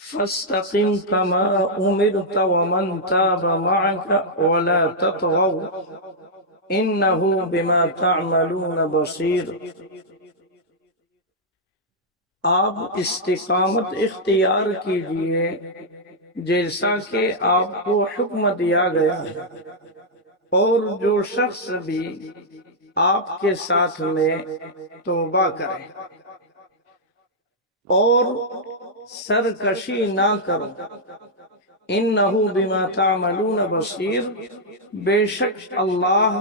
فاستقم كما أمرت ومن تاب معك ولا تطغوا إنه بما تعملون بصير۔ آپ استقامت اختیار کیجئے جیسا کہ آپ کو حکم دیا گیا ہے، اور جو شخص بھی آپ کے ساتھ میں توبہ کرے اور سرکشی نہ کرو، انہو بما تعملون بصیر، بے شک اللہ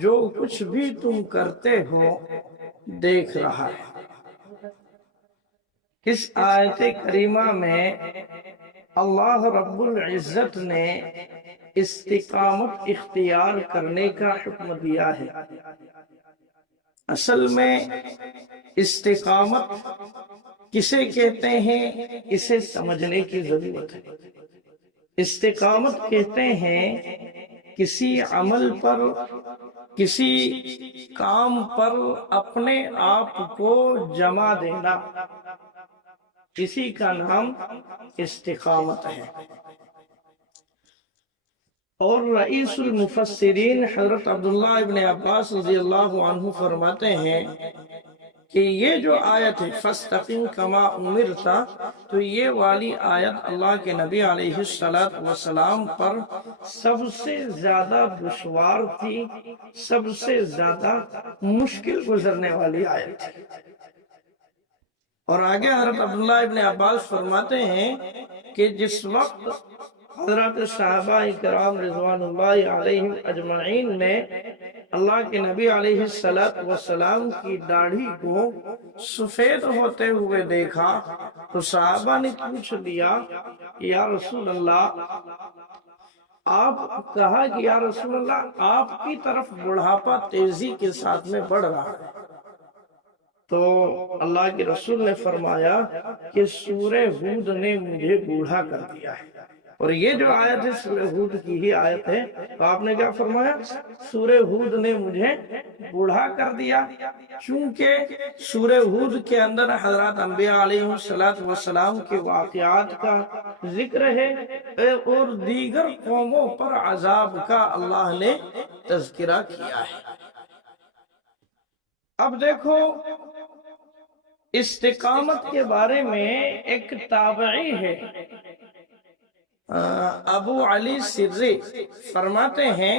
جو کچھ بھی تم کرتے ہو دیکھ رہا ہے۔ اس آیت کریمہ میں اللہ رب العزت نے استقامت اختیار کرنے کا حکم دیا ہے۔ اصل میں استقامت کسے کہتے ہیں، اسے سمجھنے کی ضرورت ہے۔ استقامت کہتے ہیں کسی عمل پر، کسی کام پر اپنے آپ کو جمع دینا، اسی کا نام استقامت ہے۔ اور رئیس المفسرین حضرت عبداللہ ابن عباس رضی اللہ عنہ فرماتے ہیں کہ یہ جو آیت ہے فَاسْتَقِمْ كَمَا أُمِرْتَ، تو یہ والی آیت اللہ کے نبی علیہ السلام پر سب سے زیادہ دشوار تھی، سب سے زیادہ مشکل گزرنے والی آیت تھی۔ اور آگے حضرت عبداللہ ابن عباس فرماتے ہیں کہ جس وقت حضرت صحابہ کرام رضوان اللہ علیہم اجمعین نے اللہ کے نبی علیہ السلام کی داڑھی کو سفید ہوتے ہوئے دیکھا تو صحابہ نے پوچھ لیا یا رسول اللہ، آپ کہا کہ یا رسول اللہ آپ کی طرف بڑھاپا تیزی کے ساتھ میں بڑھ رہا ہے۔ تو اللہ کے رسول نے فرمایا کہ سورہ ہود نے مجھے بوڑھا کر دیا ہے۔ اور یہ جو آیت ہے سورہ ہود کی ہی آیت ہے، تو آپ نے کیا فرمایا؟ سورہ ہود نے مجھے بوڑھا کر دیا، چونکہ سورہ ہود کے اندر حضرات انبیاء علیہ السلام کے واقعات کا ذکر ہے اور دیگر قوموں پر عذاب کا اللہ نے تذکرہ کیا ہے۔ اب دیکھو استقامت کے بارے میں ایک تابعی ہے ابو علی سری فرماتے ہیں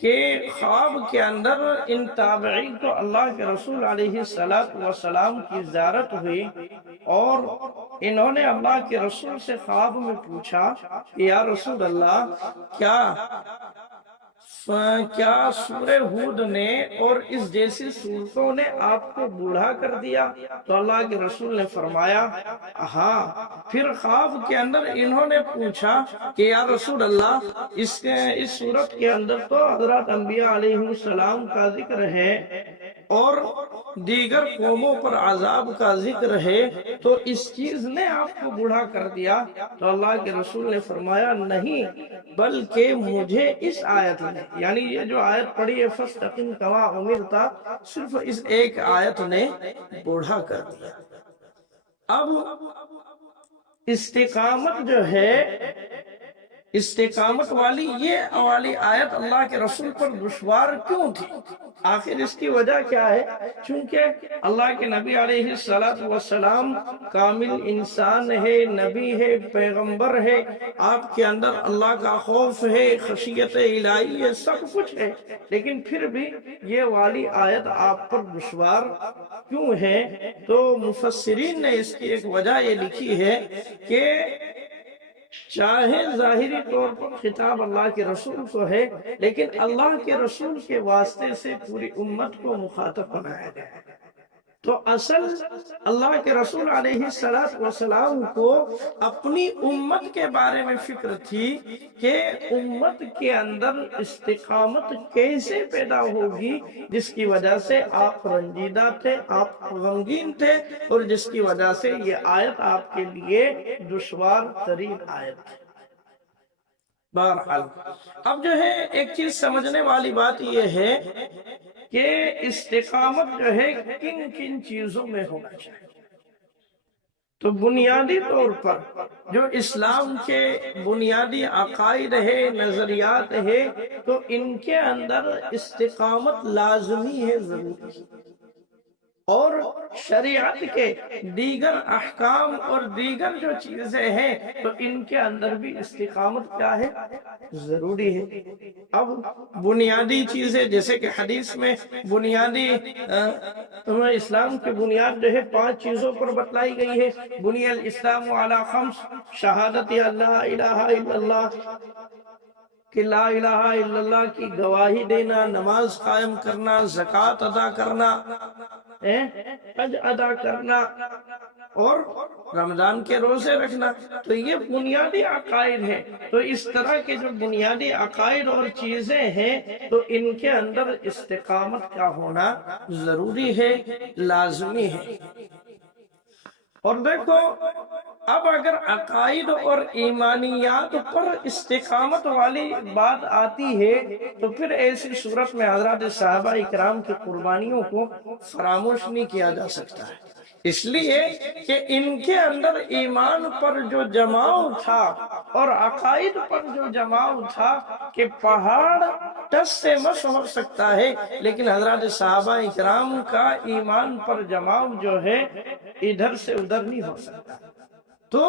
کہ خواب کے اندر ان تابعی کو اللہ کے رسول علیہ السلام کی زیارت ہوئی اور انہوں نے اللہ کے رسول سے خواب میں پوچھا کہ یا رسول اللہ کیا سورہ ہود نے اور اس جیسی سورتوں نے آپ کو بوڑھا کر دیا؟ تو اللہ کے رسول نے فرمایا ہاں۔ پھر خواب کے اندر انہوں نے پوچھا کہ یا رسول اللہ اس سورت کے اندر تو حضرات انبیاء علیہ السلام کا ذکر ہے اور دیگر قوموں پر عذاب کا ذکر ہے، تو اس چیز نے آپ کو بوڑھا کر دیا؟ تو اللہ کے رسول نے فرمایا نہیں، بلکہ مجھے اس آیت نے، یعنی یہ جو آیت پڑھی ہے فَاسْتَقِمْ كَمَا أُمِرْتَ، صرف اس ایک آیت نے بوڑھا کر دیا۔ اب استقامت جو ہے، استقامت والی یہ والی آیت اللہ کے رسول پر دشوار کیوں تھی؟ آخر اس کی وجہ کیا ہے؟ چونکہ اللہ کے نبی علیہ السلام کامل انسان ہے، نبی ہے، پیغمبر ہے، آپ کے اندر اللہ کا خوف ہے، خشیت الہی ہے، سب کچھ ہے، لیکن پھر بھی یہ والی آیت آپ پر دشوار کیوں ہے؟ تو مفسرین نے اس کی ایک وجہ یہ لکھی ہے کہ چاہے ظاہری طور پر خطاب اللہ کے رسول کو ہے، لیکن اللہ کے رسول کے واسطے سے پوری امت کو مخاطب بنایا گیا ہے۔ تو اصل اللہ کے رسول علیہ السلام کو اپنی امت کے بارے میں فکر تھی کہ امت کے اندر استقامت کیسے پیدا ہوگی، جس کی وجہ سے آپ رنجیدہ تھے، آپ غمگین تھے، اور جس کی وجہ سے یہ آیت آپ کے لیے دشوار ترین آیت ہے۔ بہرحال اب جو ہے ایک چیز سمجھنے والی بات یہ ہے کہ استقامت جو ہے کن کن چیزوں میں ہونا چاہیے۔ تو بنیادی طور پر جو اسلام کے بنیادی عقائد ہے، نظریات ہے، تو ان کے اندر استقامت لازمی ہے، ضروری ہے۔ اور شریعت کے دیگر احکام اور دیگر جو چیزیں ہیں تو ان کے اندر بھی استقامت کیا ہے، ضروری ہے۔ اب بنیادی چیزیں جیسے کہ حدیث میں بنیادی اسلام کی بنیاد جو ہے 5 چیزوں پر بتلائی گئی ہے۔ بنی الاسلام علی 5، شہادت اللہ الہ الا اللہ، کہ لا الہ الا اللہ کی گواہی دینا، نماز قائم کرنا، زکوٰۃ ادا کرنا، حج ادا کرنا، اور رمضان کے روزے رکھنا۔ تو یہ بنیادی عقائد ہیں۔ تو اس طرح کے جو بنیادی عقائد اور چیزیں ہیں تو ان کے اندر استقامت کا ہونا ضروری ہے، لازمی ہے۔ اور دیکھو، اب اگر عقائد اور ایمانیات پر استقامت والی بات آتی ہے تو پھر ایسی صورت میں حضرات صحابہ اکرام کی قربانیوں کو فراموش نہیں کیا جا سکتا ہے، اس لیے کہ ان کے اندر ایمان پر جو جماؤ تھا اور عقائد پر جو جماؤ تھا کہ پہاڑ ٹس سے مس ہو سکتا ہے، لیکن حضرات صحابہ اکرام کا ایمان پر جماؤ جو ہے ادھر سے ادھر نہیں ہو سکتا۔ تو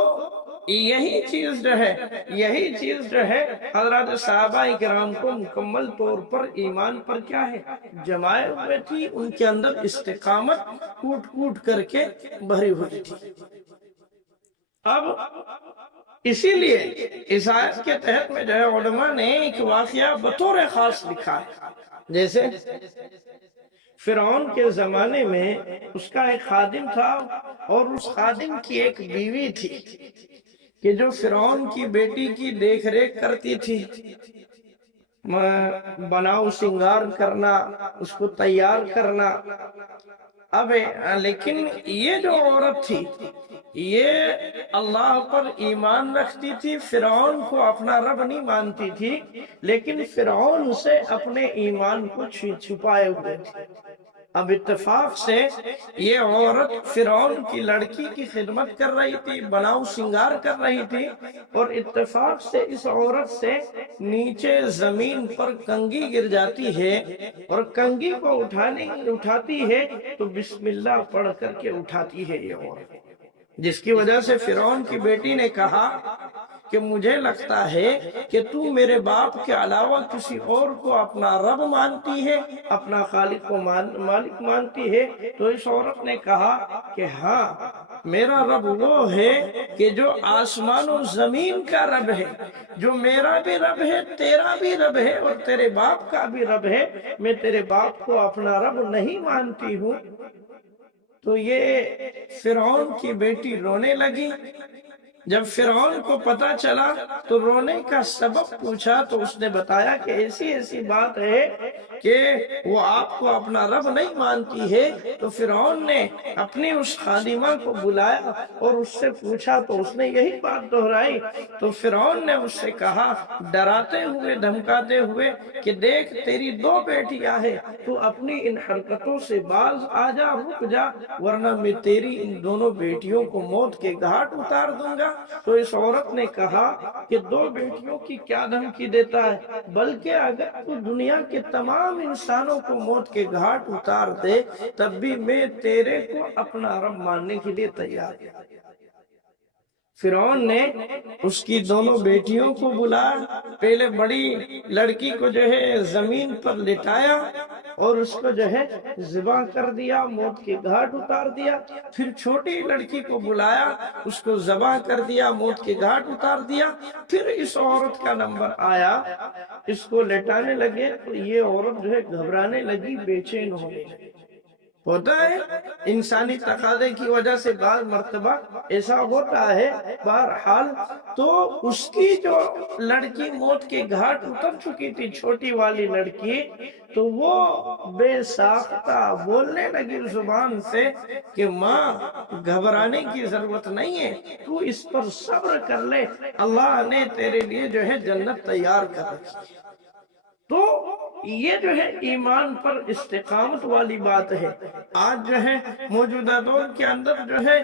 یہی چیز جو ہے حضرات صحابہ کرام کو مکمل طور پر ایمان پر کیا ہے، جمائے ہوئے تھی، ان کے اندر استقامت کوٹ کوٹ کر کے بھری ہوئی تھی۔ اب اسی لیے اس آیت کے تحت میں جو ہے علماء نے ایک واقعہ بطور خاص لکھا ہے۔ جیسے فرعون کے زمانے میں اس کا ایک خادم تھا اور اس خادم کی ایک بیوی تھی کہ جو فرعون کی بیٹی کی دیکھ ریکھ کرتی تھی، بناؤ سنگار کرنا، اس کو تیار کرنا۔ اب لیکن یہ جو عورت تھی یہ اللہ پر ایمان رکھتی تھی، فرعون کو اپنا رب نہیں مانتی تھی، لیکن فرعون سے اپنے ایمان کو چھپائے ہوئے تھی۔ اب اتفاق سے یہ عورت فرعون کی لڑکی کی خدمت کر رہی تھی، بناؤ سنگار کر رہی تھی، اور اتفاق سے اس عورت سے نیچے زمین پر کنگھی گر جاتی ہے، اور کنگھی کو اٹھاتی ہے تو بسم اللہ پڑھ کر کے اٹھاتی ہے یہ عورت، جس کی وجہ سے فرعون کی بیٹی نے کہا کہ مجھے لگتا ہے کہ تو میرے باپ کے علاوہ کسی اور کو اپنا رب مانتی ہے، اپنا خالق کو مالک مانتی ہے۔ تو اس عورت نے کہا کہ ہاں، میرا رب وہ ہے کہ جو آسمان و زمین کا رب ہے، جو میرا بھی رب ہے، تیرا بھی رب ہے، اور تیرے باپ کا بھی رب ہے۔ میں تیرے باپ کو اپنا رب نہیں مانتی ہوں۔ تو یہ فرعون کی بیٹی رونے لگی۔ جب فرعون کو پتا چلا تو رونے کا سبب پوچھا تو اس نے بتایا کہ ایسی بات ہے کہ وہ آپ کو اپنا رب نہیں مانتی ہے۔ تو فرعون نے اپنی اس خادمہ کو بلایا اور اس سے پوچھا تو اس نے یہی بات دہرائی۔ تو فرعون نے اس سے کہا ڈراتے ہوئے، دھمکاتے ہوئے کہ دیکھ تیری 2 بیٹیاں ہیں، تو اپنی ان حرکتوں سے باز آ جا، رک جا، ورنہ میں تیری ان دونوں بیٹیوں کو موت کے گھاٹ اتار دوں گا۔ تو اس عورت نے کہا کہ 2 بیٹیوں کی کیا دھمکی دیتا ہے، بلکہ اگر تو دنیا کے تمام انسانوں کو موت کے گھاٹ اتار دے تب بھی میں تیرے کو اپنا رب ماننے کے لیے تیار ہوں۔ فرعون نے اس کی دونوں بیٹیوں کو بلایا، پہلے بڑی لڑکی کو جو ہے زمین پر لٹایا اور اس کو جو ہے ذبح کر دیا، موت کے گھاٹ اتار دیا۔ پھر چھوٹی لڑکی کو بلایا، اس کو ذبح کر دیا، موت کے گھاٹ اتار دیا۔ پھر اس عورت کا نمبر آیا، اس کو لٹانے لگے تو یہ عورت جو ہے گھبرانے لگی، بے چین ہونے لگی۔ ہوتا ہے انسانی تقاضے کی وجہ سے بعض مرتبہ ایسا ہوتا ہے۔ بہرحال تو اس کی جو لڑکی موت کے گھاٹ اتر چکی تھی، چھوٹی والی لڑکی، تو وہ بے ساختہ بولنے لگی زبان سے کہ ماں گھبرانے کی ضرورت نہیں ہے، تو اس پر صبر کر لے، اللہ نے تیرے لیے جو ہے جنت تیار کر رکھی۔ تو یہ جو ہے ایمان پر استقامت والی بات ہے۔ آج جو ہے موجودہ دور کے اندر جو ہے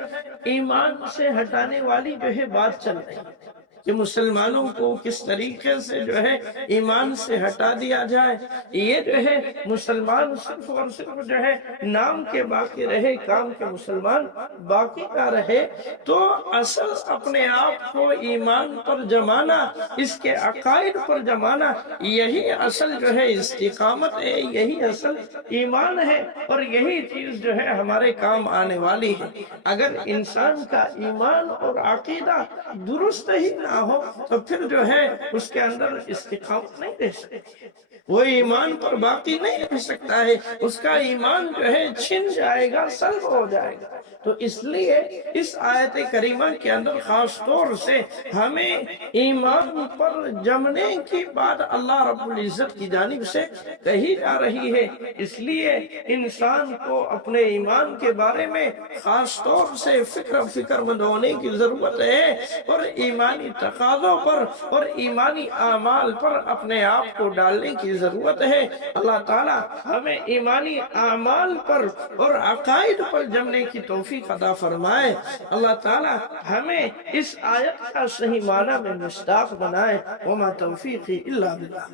ایمان سے ہٹانے والی جو ہے بات چل رہی ہے کہ مسلمانوں کو کس طریقے سے جو ہے ایمان سے ہٹا دیا جائے۔ یہ جو ہے مسلمان صرف اور صرف جو ہے نام کے باقی رہے، کام کے مسلمان باقی نہ رہے، تو اصل اپنے آپ کو ایمان پر جمانا، اس کے عقائد پر جمانا، یہی اصل جو ہے استقامت ہے، یہی اصل ایمان ہے، اور یہی چیز جو ہے ہمارے کام آنے والی ہے۔ اگر انسان کا ایمان اور عقیدہ درست ہی نہ ہو تو پھر جو ہے اس کے اندر استقامت نہیں رہ سکتی، وہ ایمان پر باقی نہیں رہ سکتا ہے، اس کا ایمان جو ہے چھن جائے گا، سلب ہو جائے گا۔ تو اس لیے اس آیت کریمہ کے اندر خاص طور سے ہمیں ایمان پر جمنے کی بات اللہ رب العزت کی جانب سے کہی جا رہی ہے۔ اس لیے انسان کو اپنے ایمان کے بارے میں خاص طور سے فکر مند ہونے کی ضرورت ہے، اور ایمانی تقاضوں پر اور ایمانی اعمال پر اپنے آپ کو ڈالنے کی ضرورت ہے۔ اللہ تعالی ہمیں ایمانی اعمال پر اور عقائد پر جمنے کی توفیق عطا فرمائے۔ اللہ تعالی ہمیں اس آیت کا صحیح معنی میں مصداق بنائے۔ وما توفیقی الا باللہ۔